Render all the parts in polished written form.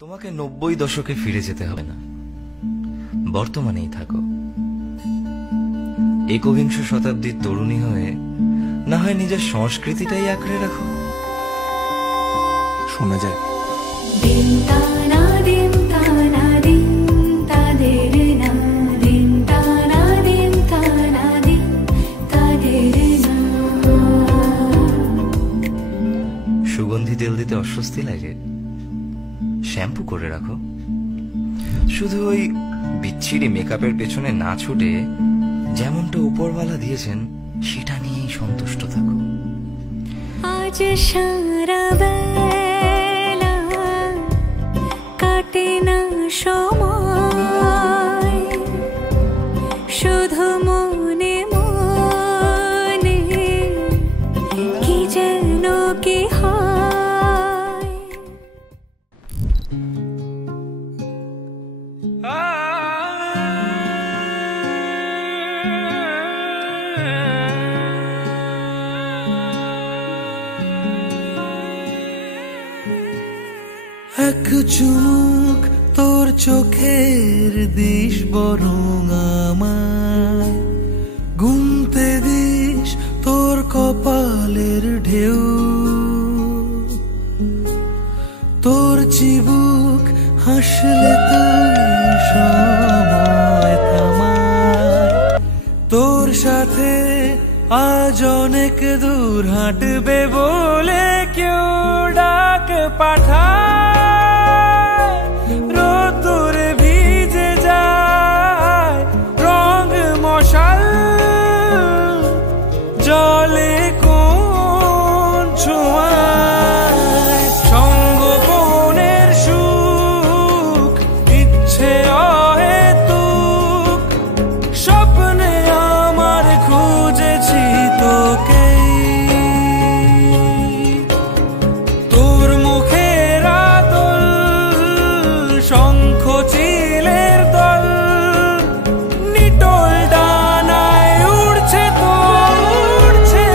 তোমাকে 90 দশকে ফিরে যেতে হবে না, বর্তমানেই থাকো। একবিংশ শতাব্দীর তরুণী হয়ে না হয় নিজের সংস্কৃতিটাই আঁকড়ে রাখো। শোনা যায় সুগন্ধি তেল দিতে অস্বস্তি লাগে, শ্যাম্পু করে রাখো। শুধু ওই বিচ্ছিরি মেকআপের পেছনে না ছুটে যেমনটা উপরওয়ালা দিয়েছেন সেটা নিয়েই সন্তুষ্ট থাকো। আজ সারা বেলা কাটে না সময়, শুধু মনে মনে কি যেন কি হয়। এক চুমুক তোর চোখের দিস বরং আমায় গুনতে দিস তোর কপালের ঢেউ, তোর চিবুক হাসলে তুই সময় থামায়, তোর সাথে আজ অনেক দূর হাঁটবে বলে কেউ ডাক পাঠায়, রোদ্দুরে ভিজে যায় রং মশাল, জলে কোন ছোঁয়ায় সঙ্গোপনের সুখ, ইচ্ছে অহেতুক স্বপ্নে আমার খুঁজেছি তোকে, তোর মুখের আদল শঙ্খ চিলের দল, নিটোল ডানায় উড়ছে তো উড়ছে।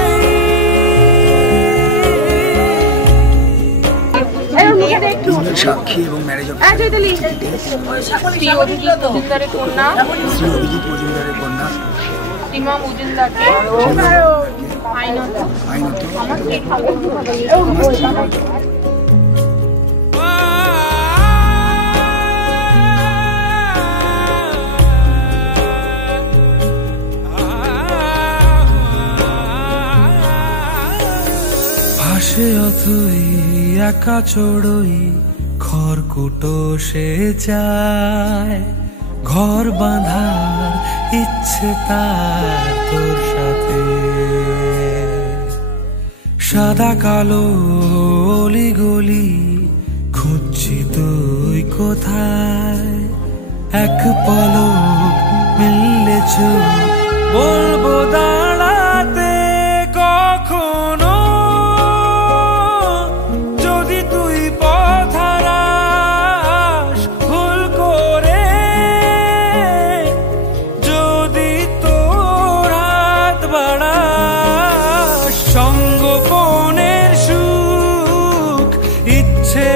সাক্ষী এবং ম্যারেজ শ্রী অভিজিৎ মজুমদারের কন্যা, শ্রী অভিজিৎ মজুমদারের কন্যা সীমা মজুমদারকে আইনত আমার স্ত্রী ভাসে অথই একা চড়ই খড়কুটো সে চায়, ঘর বাঁধার ইচ্ছে তার তোর সাথে, সাদা কালো অলি গলি খুঁজছি তুই কোথায়, এক পলক মিললে চোখ বলবো দাঁড়াতে কখনো, যদি তুই পথ হারাস ভুল করে, যদি তোর হাত বাড়াস সঙ্গোপনের সুখ, ইচ্ছে